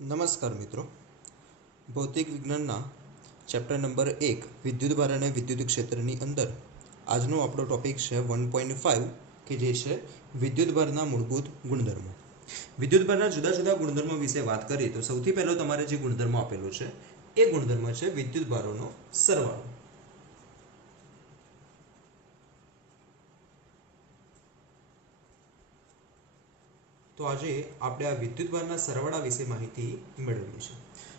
નમસ્કાર મિત્રો, ભૌતિક વિજ્ઞાનના ચેપ્ટર નંબર 1 વિદ્યુતભાર અને વિદ્યુત ક્ષેત્રની અંદર આજનો આપણો ટોપિક છે 1.5 કે જે છે વિદ્યુતભારના મૂળભૂત ગુણધર્મો. વિદ્યુતભારના જુદા જુદા ગુણધર્મો વિશે વાત કરીએ તો સૌથી પહેલો તમારે જે ગુણધર્મો આપેલો છે એ ગુણધર્મ છે વિદ્યુતભારોનો સરવાળો. તો આજે આપણે આ વિદ્યુતભારના સરવાળા વિશે માહિતી મેળવવી છે.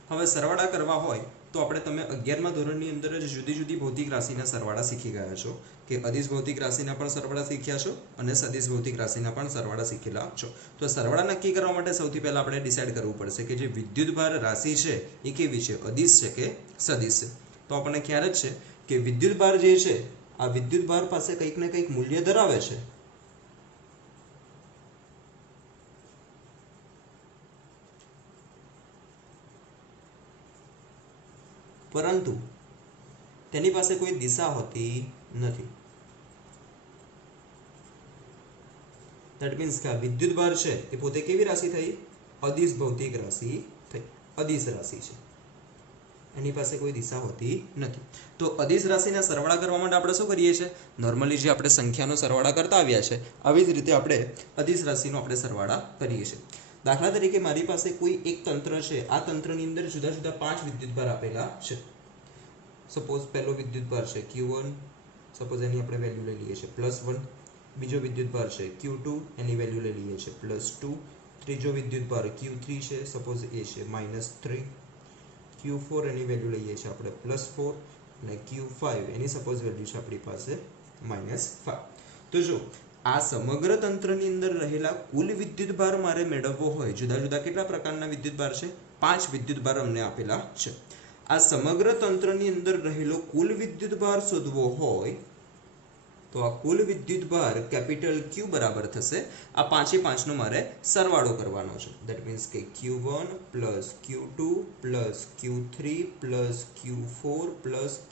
હવે સરવાળા કરવા હોય તો તમે 11મા ધોરણની અંદર જ જુદી જુદી ભૌતિક રાશિના સરવાળા શીખી ગયા છો કે અદિશ ભૌતિક રાશિના પણ સરવાળા શીખ્યા છો અને સદિશ ભૌતિક રાશિના પણ સરવાળા શીખેલા છો. તો સરવાળા નક્કી કરવા માટે સૌથી પહેલા આપણે ડિસાઇડ કરવું પડશે કે જે વિદ્યુતભાર રાશિ છે એ કેવી છે, અદિશ છે કે સદિશ છે. તો આપણને ખ્યાલ જ છે કે વિદ્યુતભાર જે છે આ વિદ્યુતભાર પાસે કંઈક ને કંઈક મૂલ્ય ધરાવે છે. પરંતુ તેની પાસે કોઈ દિશા હોતી નથી. ધેટ મીન્સ કે આ વિદ્યુતભાર છે એ પોતે કેવી રાશિ થઈ? અદિશ ભૌતિક રાશિ થઈ, અદિશ રાશિ છે, એની પાસે કોઈ દિશા હોતી નથી. તો અદિશ રાશિના સરવાળા કરવા માટે આપણે શું કરીએ છીએ? નોર્મલી જે આપણે સંખ્યાનો સરવાળા કરતા આવ્યા છે આવી જ રીતે આપણે અદિશ રાશિનો આપણે સરવાળા કરીએ છીએ. દાખલા તરીકે મારી પાસે કોઈ એક તંત્ર છે, આ તંત્રની અંદર જુદા જુદા 5 વિદ્યુતભાર આપેલા છે. સપોઝ પહેલો વિદ્યુતભાર છે Q1, સપોઝ એની આપણે વેલ્યુ લઈ લઈએ છીએ +1. બીજો વિદ્યુતભાર છે Q2, એની વેલ્યુ લઈ લઈએ છીએ +2. ત્રીજો વિદ્યુતભાર Q3 છે, સપોઝ એ છે -3. Q4 એની વેલ્યુ લઈએ છીએ આપણે +4 અને Q5 એની સપોઝ વેલ્યુ છે આપણી પાસે -5. તો જો આ સમગ્ર તંત્રની અંદર રહેલા કુલ વિદ્યુતભાર મારે મેળવવો હોય, જુદા જુદા કેટલા પ્રકારના વિદ્યુતભાર છે? 5 વિદ્યુતભાર અમને આપેલા છે. આ સમગ્ર તંત્રની અંદર રહેલો કુલ વિદ્યુતભાર શોધવો હોય તો આ કુલ વિદ્યુતભાર કેપિટલ Q બરાબર થશે આ 5 એ 5 નો મારે સરવાળો કરવાનો છે. ધેટ મીન્સ કે Q1 Q2 Q3 Q4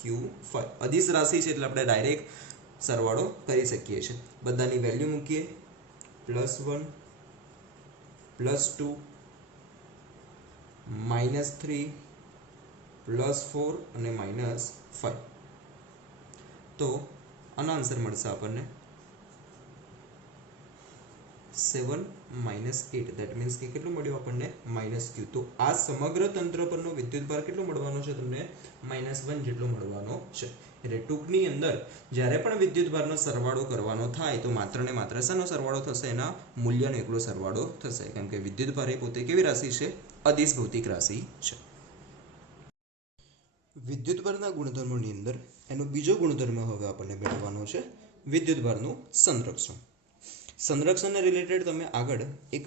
Q5. અદિશ રાશિ છે એટલે આપણે ડાયરેક્ટ સરવાળો કરી શકીએ છીએ. બધાની વેલ્યુ મૂકીએ +1 +2 -3 +4 અને -5. તો આનો આન્સર મળશે આપણને 7 -8. ધેટ મીન્સ કે કેટલું મળ્યું આપણને? -Q. તો આ સમગ્ર તંત્ર પરનો વિદ્યુતભાર કેટલો મળવાનો છે તમને? -1 જેટલો મળવાનો છે. એટલે ટૂંકની અંદર જ્યારે પણ વિદ્યુતભારનો સરવાળો કરવાનો થાય તો માત્ર ને માત્ર શાનો સરવાળો થશે? એના મૂલ્યનો એકલો સરવાળો થશે, કેમ કે વિદ્યુતભાર એ પોતે કેવી રાશિ છે? અદિશ ભૌતિક રાશિ છે. વિદ્યુતભારના ગુણધર્મોની અંદર એનો બીજો ગુણધર્મ હવે આપણને મેળવવાનો છે વિદ્યુતભારનું સંરક્ષણ. સંરક્ષણને રિલેટેડ તમે આગળ એક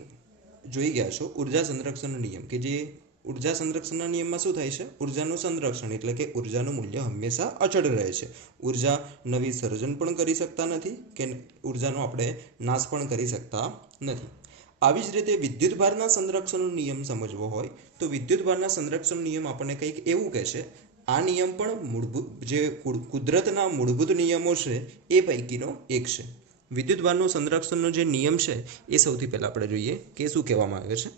જોઈ ગયા છો ઉર્જા સંરક્ષણનો નિયમ, કે જે ઉર્જા સંરક્ષણના નિયમમાં શું થાય છે? ઉર્જાનું સંરક્ષણ એટલે કે ઉર્જાનું મૂલ્ય હંમેશા અચળ રહે છે. ઉર્જા નવી સર્જન પણ કરી શકતા નથી કે ઉર્જાનો આપણે નાશ પણ કરી શકતા નથી. આવી જ રીતે વિદ્યુતભારના સંરક્ષણનો નિયમ સમજવો હોય તો વિદ્યુતભારના સંરક્ષણ નિયમ આપણને કંઈક એવું કહે છે. આ નિયમ પણ મૂળભૂત જે કુદરતના મૂળભૂત નિયમો છે એ પૈકીનો એક છે. વિદ્યુતભારનું સંરક્ષણનો જે નિયમ છે એ સૌથી પહેલા આપણે જોઈએ કે શું કહેવામાં આવે છે.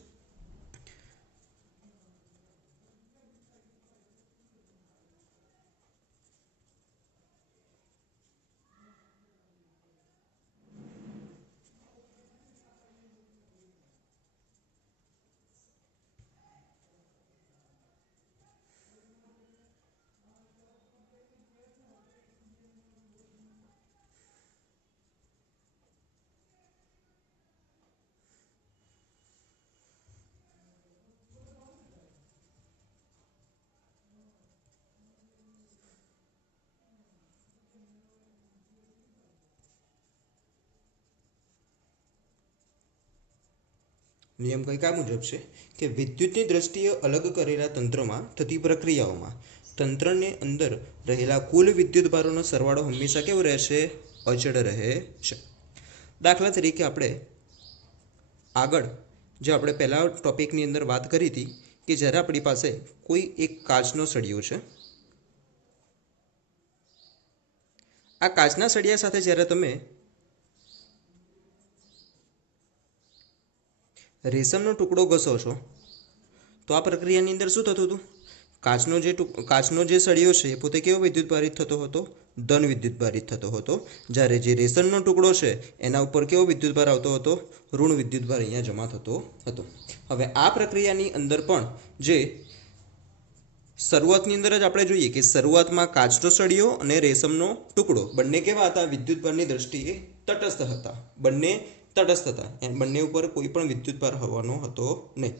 નિયમ કંઈક આ મુજબ છે કે વિદ્યુતની દ્રષ્ટિએ અલગ કરેલા તંત્રમાં થતી પ્રક્રિયાઓમાં તંત્રની અંદર રહેલા કુલ વિદ્યુતભારોનો સરવાળો હંમેશા કેવો રહેશે? અચળ રહે છે. દાખલા તરીકે આપણે આગળ જે આપણે પહેલા ટોપિકની અંદર વાત કરી હતી કે જ્યારે આપણી પાસે કોઈ એક કાચનો સળિયો છે, આ કાચના સળિયા સાથે જ્યારે તમે રેશમનો ટુકડો ઘસો છો તો આ પ્રક્રિયાની અંદર શું થતું હતું? કાચનો જે સળિયો છે એ પોતે કેવો વિદ્યુતભારિત થતો હતો? ધન વિદ્યુતભારિત થતો હતો. જ્યારે જે રેશમનો ટુકડો છે એના ઉપર કેવો વિદ્યુતભાર આવતો હતો? ઋણ વિદ્યુતભાર અહીંયા જમા થતો હતો. હવે આ પ્રક્રિયાની અંદર પણ જે શરૂઆતની અંદર જ આપણે જોઈએ કે શરૂઆતમાં કાચનો સળિયો અને રેશમનો ટુકડો બંને કેવા હતા? વિદ્યુતભારની દ્રષ્ટિએ તટસ્થ હતા. બંને તટસ્થ હતા. બંને ઉપર કોઈ પણ વિદ્યુતભાર હોવાનો હતો નહીં.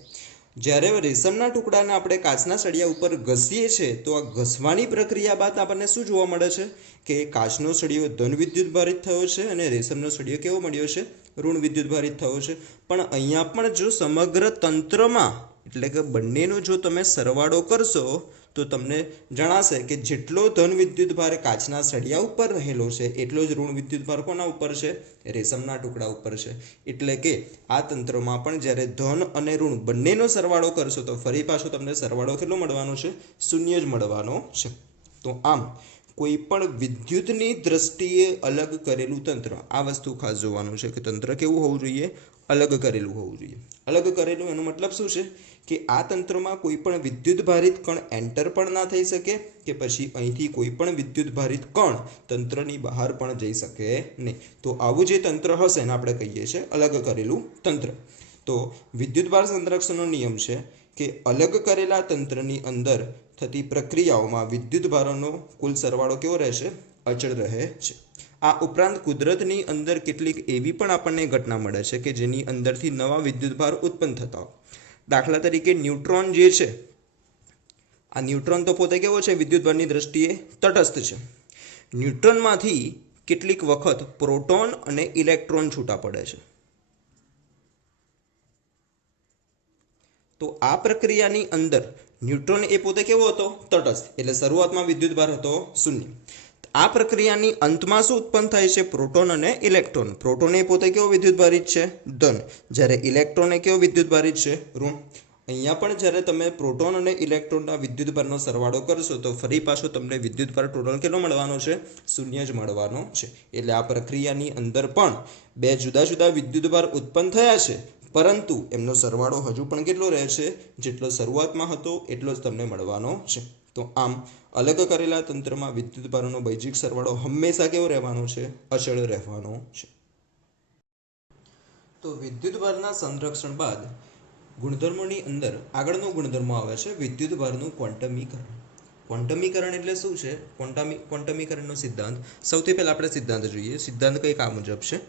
જ્યારે રેશમના ટુકડાને આપણે કાચના સળિયા ઉપર ઘસીએ છીએ તો આ ઘસવાની પ્રક્રિયા બાદ આપણને શું જોવા મળે છે કે કાચનો સળિયો ધન વિદ્યુતભારિત થયો છે અને રેશમનો સળિયો કેવો મળ્યો છે? ઋણ વિદ્યુતભારિત થયો છે. પણ અહીંયા પણ જો સમગ્ર તંત્રમાં એટલે કે બંનેનો જો તમે સરવાળો કરશો તો તમને જણાશે કે જેટલો ધન વિદ્યુતભાર કાચના સળિયા ઉપર રહેલો છે એટલો જ ઋણ વિદ્યુતભાર કોના ઉપર છે? રેશમના ટુકડા ઉપર છે. એટલે કે આ તંત્રમાં પણ જ્યારે ધન અને ઋણ બંનેનો સરવાળો કરશો તો ફરી પાછો તમને સરવાળો કેટલો મળવાનો છે? શૂન્ય જ મળવાનો છે. તો આમ કોઈ પણ વિદ્યુતની દ્રષ્ટિએ અલગ કરેલું તંત્ર, આ વસ્તુ ખાસ જોવાનું છે કે તંત્ર કેવું હોવું જોઈએ? અલગ કરેલું હોવું જોઈએ. અલગ કરેલું એનો મતલબ શું છે કે આ તંત્રમાં કોઈ પણ વિદ્યુતભારિત કણ એન્ટર પણ ના થઈ શકે કે પછી અહીંથી કોઈ પણ વિદ્યુતભારિત કણ તંત્રની બહાર પણ જઈ શકે નહીં. તો આવું જે તંત્ર હશે એને આપણે કહીએ છીએ અલગ કરેલું તંત્ર. તો વિદ્યુતભાર સંરક્ષણનો નિયમ છે કે અલગ કરેલા તંત્રની અંદર થતી પ્રક્રિયાઓમાં વિદ્યુતભારોનો કુલ સરવાળો કેવો રહેશે? અચળ રહે છે. આ ઉપરાંત કુદરતની અંદર કેટલીક એવી પણ આપણને ઘટના મળે છે કે જેની અંદરથી નવા વિદ્યુતભાર ઉત્પન્ન થતા હોય. દાખલા તરીકે ન્યુટ્રોન જે છે, આ ન્યુટ્રોન તો પોતે કેવો છે? વિદ્યુતભારની દ્રષ્ટિએ તટસ્થ છે. ન્યુટ્રોનમાંથી કેટલીક વખત પ્રોટોન અને ઇલેક્ટ્રોન છૂટા પડે છે. તો આ પ્રક્રિયાની અંદર ન્યુટ્રોન એ પોતે કેવો હતો? તટસ્થ. એટલે શરૂઆતમાં વિદ્યુતભાર હતો શૂન્ય. આ પ્રક્રિયાની અંતમાં શું ઉત્પન્ન થાય છે? પ્રોટોન અને ઇલેક્ટ્રોન. પ્રોટોન એ પોતે કેવો વિદ્યુતભારિત છે? ધન. જ્યારે ઇલેક્ટ્રોન એ કેવો વિદ્યુતભારિત છે? ઋણ. અહીંયા પણ જ્યારે તમે પ્રોટોન અને ઇલેક્ટ્રોનના વિદ્યુતભારનો સરવાળો કરશો તો ફરી પાછો તમને વિદ્યુતભાર ટોટલ કેટલો મળવાનો છે? શૂન્ય જ મળવાનો છે. એટલે આ પ્રક્રિયાની અંદર પણ બે જુદા જુદા વિદ્યુતભાર ઉત્પન્ન થયા છે, પરંતુ એમનો સરવાળો હજુ પણ કેટલો રહે છે? જેટલો શરૂઆતમાં હતો એટલો જ તમને મળવાનો છે. તો આમ અલગ કરેલા તંત્રમાં વિદ્યુતભારોનો બૈજિક સરવાળો હંમેશા કેવો રહેવાનો છે? અચળ રહેવાનો છે. તો વિદ્યુતભારના સંરક્ષણ બાદ ગુણધર્મોની અંદર આગળનો ગુણધર્મ આવે છે વિદ્યુતભારનું ક્વોન્ટમીકરણ. ક્વોન્ટમીકરણ એટલે શું છે? ક્વોન્ટમીકરણનો સિદ્ધાંત. સૌથી પહેલા આપણે સિદ્ધાંત જોઈએ. સિદ્ધાંત કંઈક આ મુજબ છે.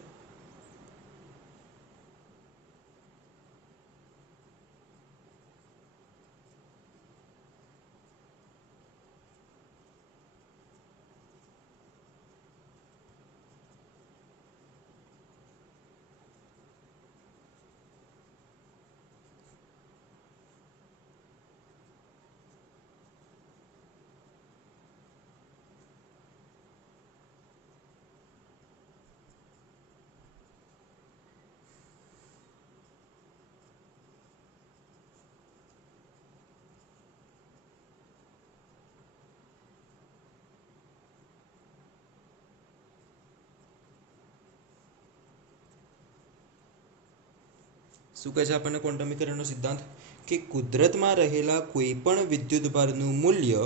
શું કહે છે આપણને ક્વોન્ટમીકરણનો સિદ્ધાંત? કે કુદરતમાં રહેલા કોઈ પણ વિદ્યુતભારનું મૂલ્ય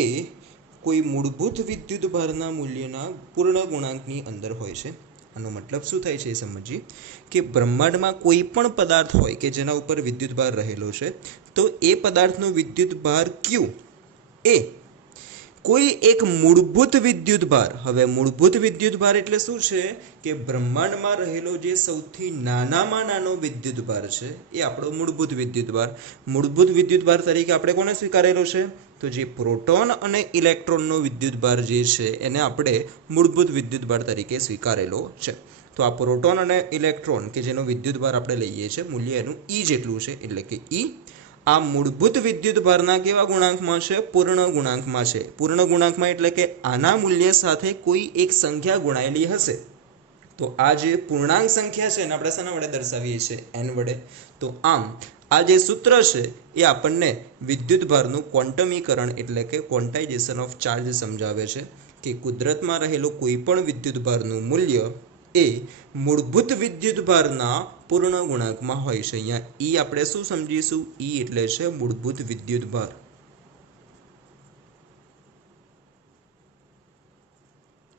એ કોઈ મૂળભૂત વિદ્યુતભારના મૂલ્યના પૂર્ણ ગુણાંકની અંદર હોય છે. આનો મતલબ શું થાય છે એ સમજીએ. કે બ્રહ્માંડમાં કોઈ પણ પદાર્થ હોય કે જેના ઉપર વિદ્યુતભાર રહેલો છે તો એ પદાર્થનો વિદ્યુતભાર Q એ કોઈ એક મૂળભૂત વિદ્યુતભાર, હવે મૂળભૂત વિદ્યુતભાર એટલે શું છે કે બ્રહ્માંડમાં રહેલો જે સૌથી નાનામાં નાનો વિદ્યુતભાર છે એ આપણો મૂળભૂત વિદ્યુતભાર. મૂળભૂત વિદ્યુતભાર તરીકે આપણે કોને સ્વીકારેલો છે? તો જે પ્રોટોન અને ઇલેક્ટ્રોનનો વિદ્યુતભાર જે છે એને આપણે મૂળભૂત વિદ્યુતભાર તરીકે સ્વીકારેલો છે. તો આ પ્રોટોન અને ઇલેક્ટ્રોન કે જેનો વિદ્યુતભાર આપણે લઈએ છીએ મૂલ્ય એનું E જેટલું છે, એટલે કે E આ મૂળભૂત વિદ્યુતભારના કેવા ગુણાંકમાં છે? પૂર્ણ ગુણાંકમાં છે. પૂર્ણ ગુણાંકમાં એટલે કે આના મૂલ્ય સાથે કોઈ એક સંખ્યા ગુણાયેલી હશે. તો આ જે પૂર્ણાંક સંખ્યા છે એને આપણે શેના વડે દર્શાવીએ છીએ? n વડે. તો આમ આ જે સૂત્ર છે એ આપણને વિદ્યુતભારનું ક્વોન્ટમીકરણ એટલે કે ક્વોન્ટાઇઝેશન ઓફ ચાર્જ સમજાવે છે કે કુદરતમાં રહેલો કોઈ પણ વિદ્યુતભારનું મૂલ્ય એ એ મૂળભૂત વિદ્યુતભારના પૂર્ણ ગુણાંકમાં હોય છે। અહીંયા ઈ આપણે શું સમજીશું? ઈ એટલે છે મૂળભૂત વિદ્યુતભાર।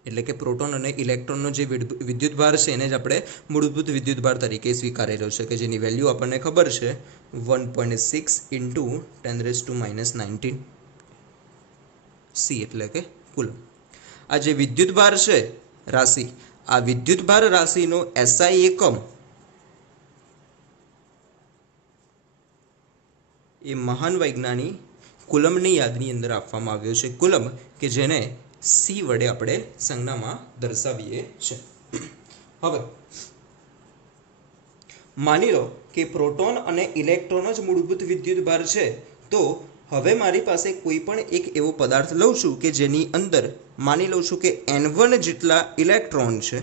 એટલે કે પ્રોટોન અને ઇલેક્ટ્રોનનો જે વિદ્યુતભાર છે એને જ આપણે મૂળભૂત વિદ્યુતભાર તરીકે સ્વીકારેલો છે, કે જેની વેલ્યુ આપણને ખબર છે 1.6 × 10⁻⁹ સી એટલે કે કુલમ। આ જે વિદ્યુતભાર છે રાશિ, આ વિદ્યુતભાર રાશિનો એસઆઈ એકમ એ મહાન વૈજ્ઞાનિક કુલમની યાદની અંદર આપવામાં આવ્યો છે। કુલમ કે જેને સી વડે આપણે સંજ્ઞામાં દર્શાવીએ છીએ। હવે માની લો કે પ્રોટોન અને ઇલેક્ટ્રોન જ મૂળભૂત વિદ્યુતભાર છે, તો હવે મારી પાસે કોઈ પણ એક એવો પદાર્થ લઉં છું કે જેની અંદર માની લઉં છું કે n1 જેટલા ઇલેક્ટ્રોન છે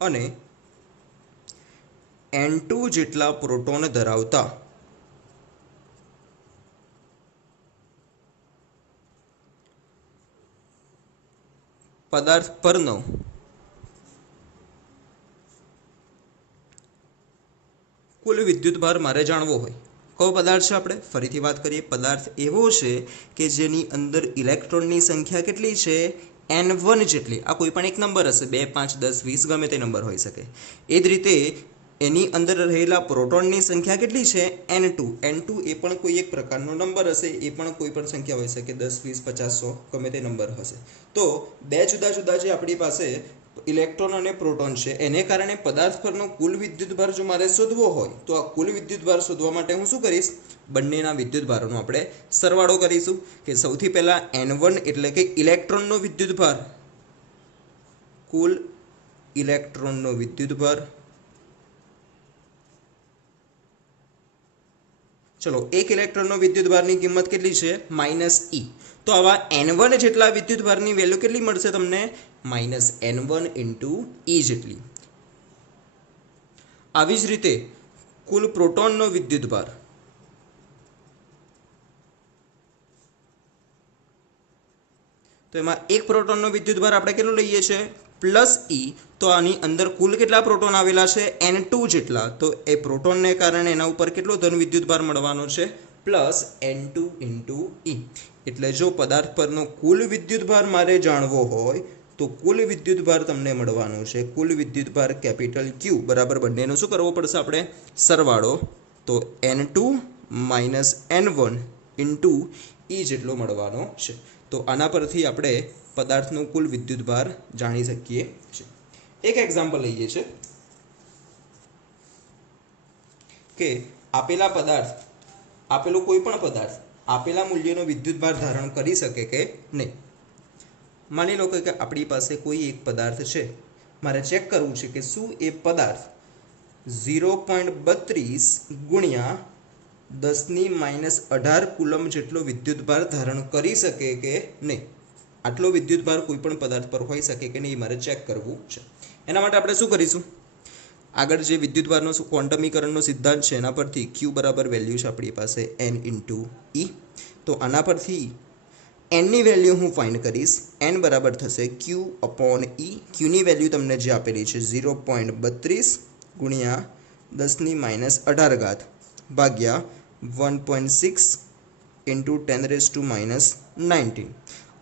અને n2 જેટલા પ્રોટોન ધરાવતા પદાર્થ પરનો કુલ વિદ્યુતભાર મારે જાણવો હોય। કયો પદાર્થ છે? આપણે ફરીથી વાત કરીએ, પદાર્થ એવો છે કે જેની અંદર ઇલેક્ટ્રોનની સંખ્યા કેટલી છે? n1 જેટલી। આ કોઈ પણ એક નંબર હશે, 2, 5, 10, 20 ગમે તે નંબર હોઈ શકે। એ જ રીતે એની અંદર રહેલા પ્રોટોનની સંખ્યા કેટલી છે? n2। n2 એ પણ કોઈ એક પ્રકારનો નંબર હશે, એ પણ કોઈ પણ સંખ્યા હોઈ શકે, 10, 20, 50, 100 ગમે તે નંબર હશે। તો બે જુદા જુદા જે આપણી પાસે ઇલેક્ટ્રોન અને પ્રોટોન છે એને કારણે પદાર્થ પરનો કુલ વિદ્યુતભાર જો મારે શોધવો હોય તો આ કુલ વિદ્યુતભાર શોધવા માટે હું શું કરીશ? બંનેના વિદ્યુતભારોનો આપણે સરવાળો કરીશું। કે સૌથી પહેલા n1 એટલે કે ઇલેક્ટ્રોનનો વિદ્યુતભાર, કુલ ઇલેક્ટ્રોનનો વિદ્યુતભાર, ચલો એક ઇલેક્ટ્રોનનો વિદ્યુતભારની કિંમત કેટલી છે? -e। તો આવા n1 જેટલા વિદ્યુતભારની વેલ્યુ કેટલી મળશે તમને? -n1 × e જેટલી। આવી જ રીતે કુલ પ્રોટોનનો વિદ્યુતભાર, તો એમાં એક પ્રોટોનનો વિદ્યુતભાર આપણે કેટલો લઈએ છીએ? +e। તો આની અંદર કુલ કેટલા પ્રોટોન આવેલા છે? n2 જેટલા। તો એ પ્રોટોનને કારણે એના ઉપર કેટલો ધન વિદ્યુતભાર મળવાનો છે? +n2 × e। એટલે જો પદાર્થ પરનો કુલ વિદ્યુતભાર મારે જાણવો હોય તો કુલ વિદ્યુતભાર તમને મળવાનો છે, કુલ વિદ્યુતભાર કેપિટલ Q બરાબર બંનેનો શું કરવો પડશે આપણે? સરવાળો। તો n2 - n1 × e જેટલો મળવાનો છે। તો આના પરથી આપણે પદાર્થનો કુલ વિદ્યુતભાર જાણી શકીએ છીએ। એક એક્ઝામ્પલ લઈએ છીએ કે આપેલા પદાર્થ, આપેલો કોઈ પણ પદાર્થ આપેલા મૂલ્યનો વિદ્યુતભાર ધારણ કરી શકે કે નહીં। માની લો કે આપણી પાસે કોઈ એક પદાર્થ છે, મારે ચેક કરવું છે કે શું એ પદાર્થ 0.32 × 10⁻18 કુલમ જેટલો વિદ્યુતભાર ધારણ કરી શકે કે નહીં। આટલો વિદ્યુતભાર કોઈ પણ પદાર્થ પર હોઈ શકે કે નહીં મારે ચેક કરવું છે। એના માટે આપણે શું કરીશું? આગળ જે વિદ્યુતભારનો ક્વોન્ટમીકરણનો સિદ્ધાંત છે એના પરથી Q બરાબર વેલ્યુ છે આપણી પાસે n × e। તો આના પરથી n ની વેલ્યુ હું ફાઇન્ડ કરીશ, n બરાબર થશે Q/e। Qની વેલ્યુ તમને જે આપેલી છે 0.32 × 10⁻18 ભાગ્યા 1.6 × 10⁻19।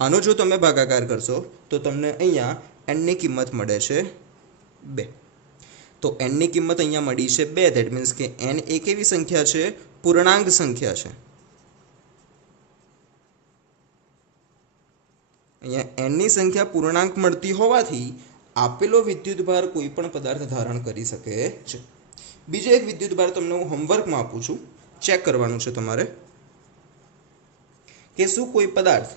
આનો જો તમે ભાગાકાર કરશો તો તમને અહીંયા n ની કિંમત મળે છે 2। તો n ની કિંમત અહીંયા મળી છે 2, ધેટ મીન્સ કે n એ કેવી સંખ્યા છે? પૂર્ણાંક સંખ્યા છે। અહીંયા n ની સંખ્યા પૂર્ણાંક મળતી હોવાથી આપેલો વિદ્યુતભાર કોઈ પણ પદાર્થ ધારણ કરી શકે છે। બીજો એક વિદ્યુતભાર તમને હું હોમવર્કમાં આપું છું, ચેક કરવાનું છે તમારે કે શું કોઈ પદાર્થ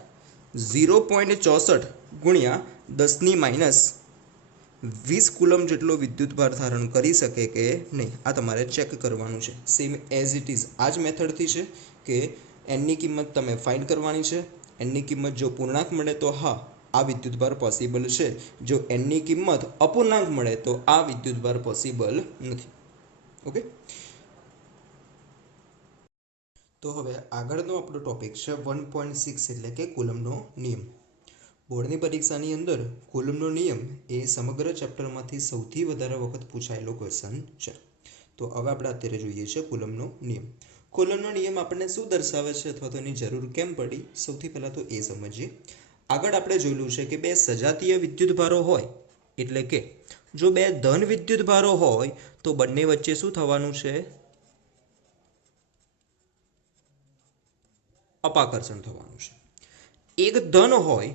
0.64 × 10⁻20 કુલમ જેટલો વિદ્યુતભાર ધારણ કરી શકે કે નહીં, આ તમારે ચેક કરવાનું છે। સેમ એઝ ઇટ ઇઝ આ જ મેથડથી છે કે n ની કિંમત તમે ફાઇન્ડ કરવાની છે। n ની કિંમત જો પૂર્ણાંક મળે તો હા આ વિદ્યુતભાર પોસિબલ છે, જો n ની કિંમત અપૂર્ણાંક મળે તો આ વિદ્યુતભાર પોસિબલ નથી। ઓકે, તો હવે આગળનો આપણો ટોપિક છે 1.6 એટલે કે કુલમનો નિયમ। બોર્ડની પરીક્ષાની અંદર કુલમનો નિયમ એ સમગ્ર ચેપ્ટરમાંથી સૌથી વધારે વખત પૂછાયેલો ક્વેશ્ચન છે. તો હવે આપણે અત્યારે જોઈએ છે કુલમનો નિયમ. કુલમનો નિયમ આપણને શું દર્શાવે છે અથવા તો એની જરૂર કેમ પડી, સૌથી પહેલાં તો એ સમજીએ. આગળ આપણે જોયેલું છે કે બે સજાતીય વિદ્યુતભારો હોય એટલે કે જો બે ધન વિદ્યુતભારો હોય તો બંને વચ્ચે શું થવાનું છે? અપાકર્ષણ થવાનું છે. એક ધન હોય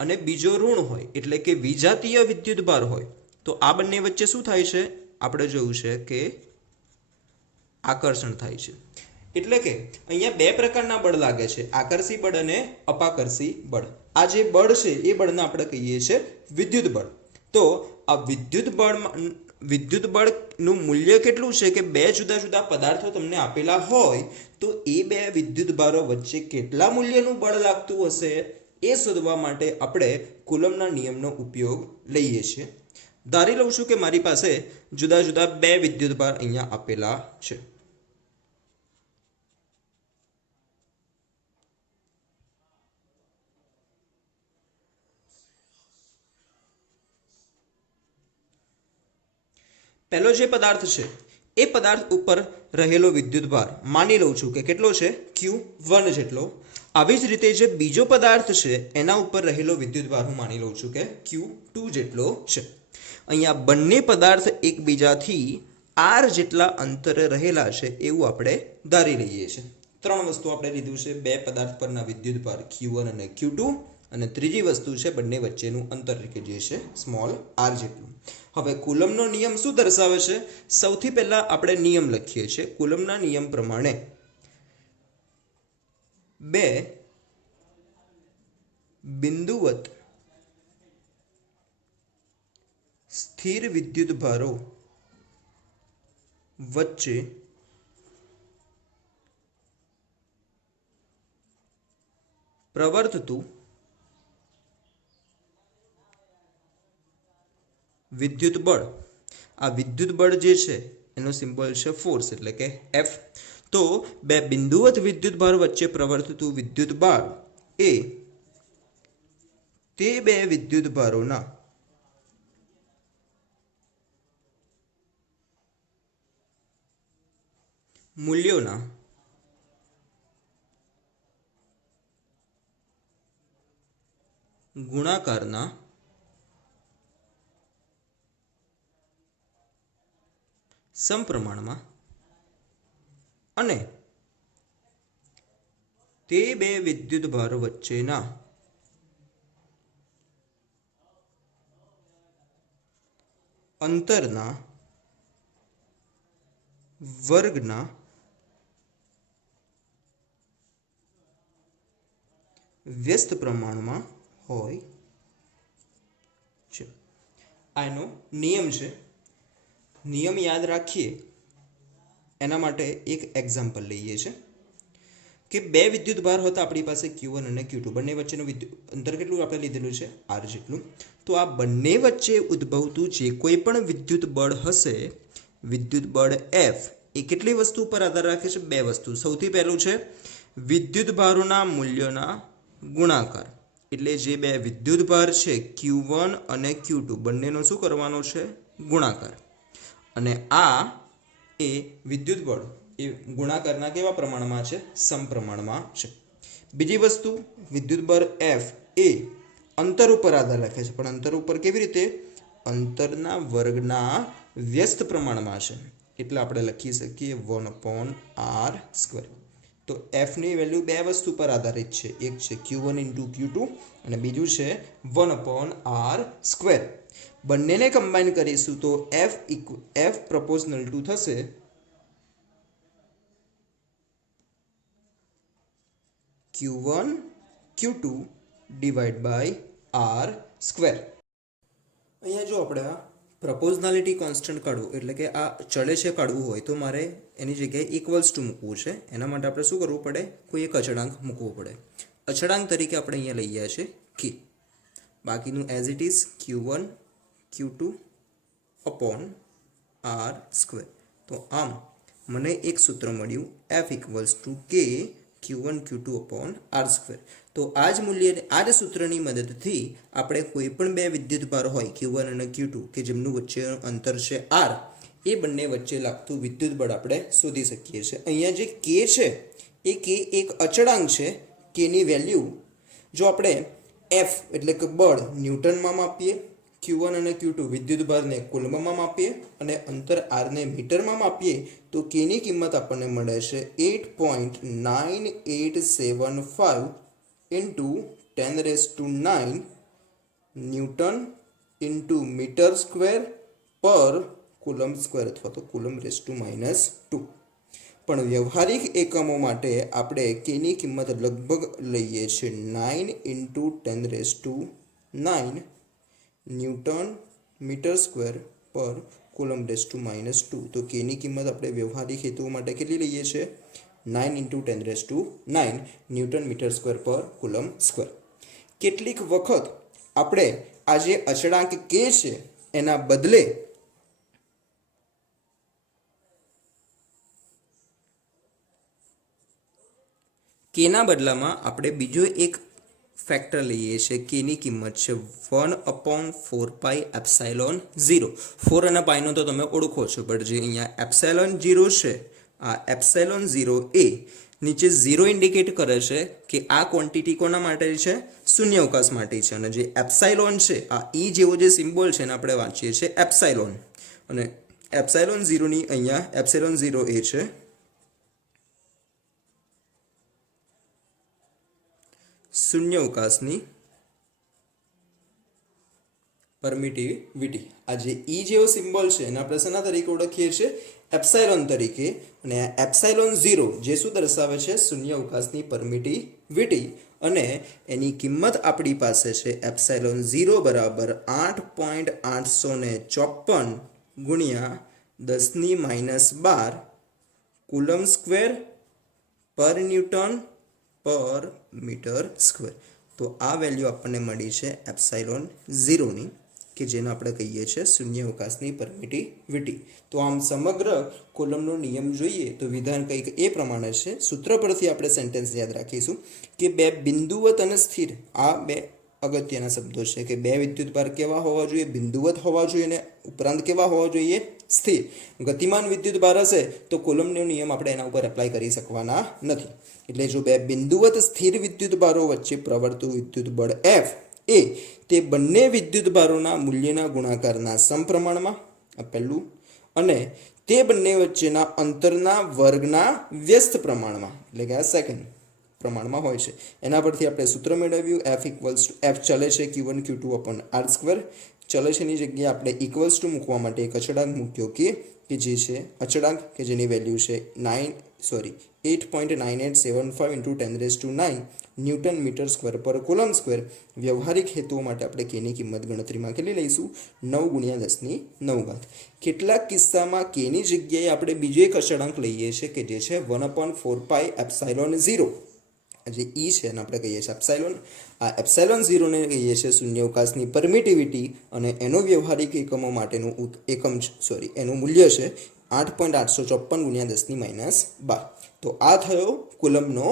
અને બીજો ઋણ હોય એટલે કે વિજાતીય વિદ્યુતભાર હોય તો આ બંને વચ્ચે શું થાય છે? આપણે જોયું છે કે આકર્ષણ થાય છે. એટલે કે અહીંયા બે પ્રકારના બળ લાગે છે, આકર્ષી બળ અને અપાકર્ષી બળ. આ જે બળ છે એ બળને આપણે કહીએ છીએ વિદ્યુત બળ. તો આ વિદ્યુત બળનું મૂલ્ય કેટલું છે કે બે જુદા જુદા પદાર્થો તમને આપેલા હોય તો એ બે વિદ્યુતભારો વચ્ચે કેટલા મૂલ્યનું બળ લાગતું હશે એ શોધવા માટે આપણે કુલમના નિયમનો ઉપયોગ લઈએ છીએ. ધારી લઉં છું કે મારી પાસે જુદા જુદા બે વિદ્યુતભાર અહીંયા આપેલા છે. પહેલો જે પદાર્થ છે એ પદાર્થ ઉપર રહેલો વિદ્યુતભાર માની લઉં છું કે કેટલો છે? Q1 જેટલો. આવી જ રીતે જે બીજો પદાર્થ છે એના ઉપર રહેલો વિદ્યુતભાર હું માની લઉં છું કે Q2 જેટલો છે. અહીંયા બંને પદાર્થ એકબીજાથી R જેટલા અંતરે રહેલા છે એવું આપણે ધારી લઈએ છીએ. ત્રણ વસ્તુ આપણે લીધું છે, બે પદાર્થ પરના વિદ્યુતભાર Q1 અને Q2, અને ત્રીજી વસ્તુ છે બંને વચ્ચેનું અંતર કે જે છે સ્મોલ r જેટલું. હવે કુલમનો નિયમ શું દર્શાવે છે? સૌથી પહેલા આપણે નિયમ લખીએ છીએ. કુલમના નિયમ પ્રમાણે બે બિંદુવત સ્થિર વિદ્યુતભારો વચ્ચે પ્રવર્તતું વિદ્યુત બળ, આ વિદ્યુત બળ જે છે એનો સિમ્બોલ છે ફોર્સ એટલે કે F. તો બે બિંદુવત વિદ્યુતભાર વચ્ચે પ્રવર્તતું વિદ્યુત બળ એ તે બે વિદ્યુતભારોના મૂલ્યોના ગુણાકારના સમપ્રમાણમાં અને તે બે વિદ્યુતભારો વચ્ચેના અંતરના વર્ગના વ્યસ્ત પ્રમાણમાં હોય છે. આનો નિયમ છે. નિયમ યાદ રાખીએ એના માટે એક એક્ઝામ્પલ લઈએ છે કે બે વિદ્યુતભાર હતા આપણી પાસે Q1 અને Q2, બંને વચ્ચેનું અંતર કેટલું આપણે લીધેલું છે? R જેટલું. તો આ બંને વચ્ચે ઉદ્ભવતું જે કોઈ પણ વિદ્યુત બળ હશે, વિદ્યુત બળ F એ કેટલી વસ્તુ પર આધાર રાખે છે? બે વસ્તુ. સૌથી પહેલું છે વિદ્યુતભારોના મૂલ્યોના ગુણાકાર. એટલે જે બે વિદ્યુતભાર છે Q1 અને Q2 બંનેનો શું કરવાનો છે? ગુણાકાર. અને આ એ વિદ્યુત બળ એ ગુણાકારના કેવા પ્રમાણમાં છે? સમપ્રમાણમાં છે. બીજી વસ્તુ, વિદ્યુત બળ F એ અંતર ઉપર આધાર રાખે છે, પણ અંતર ઉપર કેવી રીતે? અંતરના વર્ગના વ્યસ્ત પ્રમાણમાં છે. એટલે આપણે લખી શકીએ 1/r². તો F ની વેલ્યુ બે વસ્તુ પર આધારિત છે, એક છે Q1 × Q2 અને બીજું છે 1/r². બંનેને કમ્બાઈન કરીશું તો F proportional to થશે Q1 Q2 / r². અહીંયા જો આપણે આ પ્રપોઝનાલિટી કોન્સ્ટન્ટ કાઢવું એટલે કે આ ચડે છે કાઢવું હોય તો મારે એની જગ્યાએ ઇક્વલ્સ ટુ મૂકવું છે. એના માટે આપણે શું કરવું પડે? કોઈ એક અચળાંક મૂકવો પડે. અચળાંક તરીકે આપણે અહીંયા લઈએ છીએ k. બાકીનું as it is Q1 Q2 / r². તો આમ મને એક સૂત્ર મળ્યું F = k Q1 Q2 upon R square. તો આ જ મૂલ્ય, આ જ સૂત્રની મદદથી આપણે કોઈ પણ બે વિદ્યુતભાર હોય Q1 અને Q2 કે જેમનું વચ્ચેનું અંતર છે R, એ બંને વચ્ચે લાગતું વિદ્યુત બળ આપણે શોધી શકીએ છીએ. અહીંયા જે K છે એ K એક અચળાંક છે. Kની વેલ્યુ જો આપણે F એટલે કે બળ ન્યૂટનમાં માપીએ, Q1 અને Q2 વિદ્યુતભારને કુલમમાં માપીએ અને અંતર R ને મીટરમાં માપીએ તો Kની કિંમત આપણને મળે છે 8.9875 into 10⁹ newton into metre square પર કુલમ સ્ક્વેર અથવા તો કુલમ⁻². પણ વ્યવહારિક એકમો માટે આપણે Kની કિંમત લગભગ લઈએ છીએ 9 × 10⁹ ન્યૂટન મીટર સ્ક્વેર પર કુલમ⁻². તો Kની કિંમત આપણે વ્યવહારિક હેતુઓ માટે કેટલી લઈએ છીએ? 9 × 10⁹ ન્યૂટન મીટર સ્ક્વેર પર કુલમ સ્ક્વેર. કેટલીક વખત આપણે આ જે અચળાંક K છે એના બદલે Kના બદલામાં આપણે બીજો એક ફેક્ટર લઈએ છીએ. Kની કિંમત છે 1/4πε0. 4 અને પાઈનો તો તમે ઓળખો છો, બટ જે અહીંયા ε0 છે, આ ε0 એ નીચે 0 ઇન્ડિકેટ કરે છે કે આ ક્વોન્ટિટી કોના માટે છે? શૂન્યાવકાશ માટે છે. અને જે એપ્સાઇલોન છે, આ ઈ જેવો જે સિમ્બોલ છે એને આપણે વાંચીએ છીએ એપ્સાઇલોન. અને ε0 ની અહીંયા ε0 એ છે શૂન્યાવકાશની પરમિટિવિટી. આ જે ઈ જેવો સિમ્બોલ છે એને આપણે શેના તરીકે ઓળખીએ છીએ? એપ્સાઇલોન તરીકે. અને આ ε0 જે શું દર્શાવે છે? શૂન્યાવકાશની પરમિટિવિટી. અને એની કિંમત આપણી પાસે છે ε0 બરાબર 8.854 ગુણ્યા 10⁻12 કુલમ સ્ક્વેર પર ન્યૂટન પર મીટર સ્ક્વેર. તો આ વેલ્યુ આપણને મળી છે ε0 ની, કે જેને આપણે કહીએ છીએ શૂન્યાવકાશની પરમિટિવિટી. તો આમ સમગ્ર કોલમનો નિયમ જોઈએ તો વિધાન કંઈક એ પ્રમાણે છે. સૂત્ર પરથી આપણે સેન્ટેન્સ યાદ રાખીશું કે બે બિંદુવત અને સ્થિર, આ બે અગત્યના શબ્દો છે કે બે વિદ્યુતભાર કેવા હોવા જોઈએ? બિંદુવત હોવા જોઈએ અને ઉપરાંત કેવા હોવા જોઈએ? સ્થિર. ગતિમાન વિદ્યુતભાર હશે તો કોલમનો નિયમ આપણે એના ઉપર એપ્લાય કરી શકવાના નથી. એટલે જો બે બિંદુવત સ્થિર વિદ્યુતભારો વચ્ચે પ્રવર્તું વિદ્યુતબળ F એ તે બંને વિદ્યુતભારોના મૂલ્યના ગુણાકારના સમપ્રમાણમાં, આ પહેલું, અને તે બંને વચ્ચેના અંતરના વર્ગના વ્યસ્ત પ્રમાણમાં, એટલે કે આ સેકન્ડ પ્રમાણમાં હોય છે. એના પરથી આપણે સૂત્ર મેળવ્યું. F ચલે છે Q1 Q2 upon R². ચલે છે ની જગ્યાએ આપણે ઇક્વલ્સ ટુ મૂકવા માટે એક અચળાંક મૂક્યો કે જે છે અચળાંક કે જેની વેલ્યુ છે 8.9875 ઇન્ટુ 10⁹ ન્યૂટન મીટર સ્ક્વેર પર કુલમ સ્ક્વેર. વ્યવહારિક હેતુઓ માટે આપણે Kની કિંમત ગણતરીમાં કેટલી લઈશું? 9 × 10⁹. કેટલાક કિસ્સામાં Kની જગ્યાએ આપણે બીજો એક અચળાંક લઈએ છીએ કે જે છે 1/4πε0. જે ઈ છે એને આપણે કહીએ છીએ એપ્સાઇલોન. આ ε0 ને કહીએ છીએ શૂન્યાવકાશની પરમિટિવિટી. અને એનો વ્યવહારિક એકમો માટેનું એનું મૂલ્ય છે 8.854 × 10⁻12. તો આ થયો કુલમનો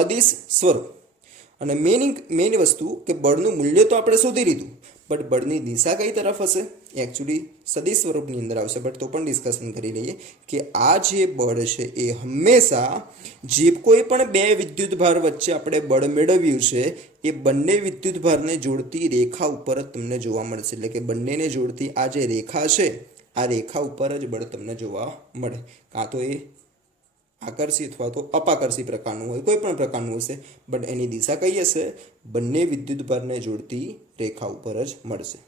અદિશ સ્વરૂપ. અને મેઇન વસ્તુ કે બળનું મૂલ્ય તો આપણે શોધી લીધું, બટ બળની દિશા કઈ તરફ હશે? એકચ્યુઅલી સદિશ સ્વરૂપની અંદર આવશે, બટ તો પણ ડિસ્કશન કરી લઈએ કે આ જે બળ છે એ હંમેશા જે કોઈ પણ બે વિદ્યુતભાર વચ્ચે આપણે બળ મેળવ્યું છે એ બંને વિદ્યુતભારને જોડતી રેખા ઉપર જ તમને જોવા મળશે. એટલે કે બંનેને જોડતી આ જે રેખા છે, આ રેખા ઉપર જ બળ તમને જોવા મળે. કાં તો એ આકર્ષી અથવા તો અપાકર્ષી પ્રકારનું હોય, કોઈ પણ પ્રકારનું હશે, બટ એની દિશા કઈ હશે? બંને વિદ્યુતભારને જોડતી રેખા ઉપર જ મળશે.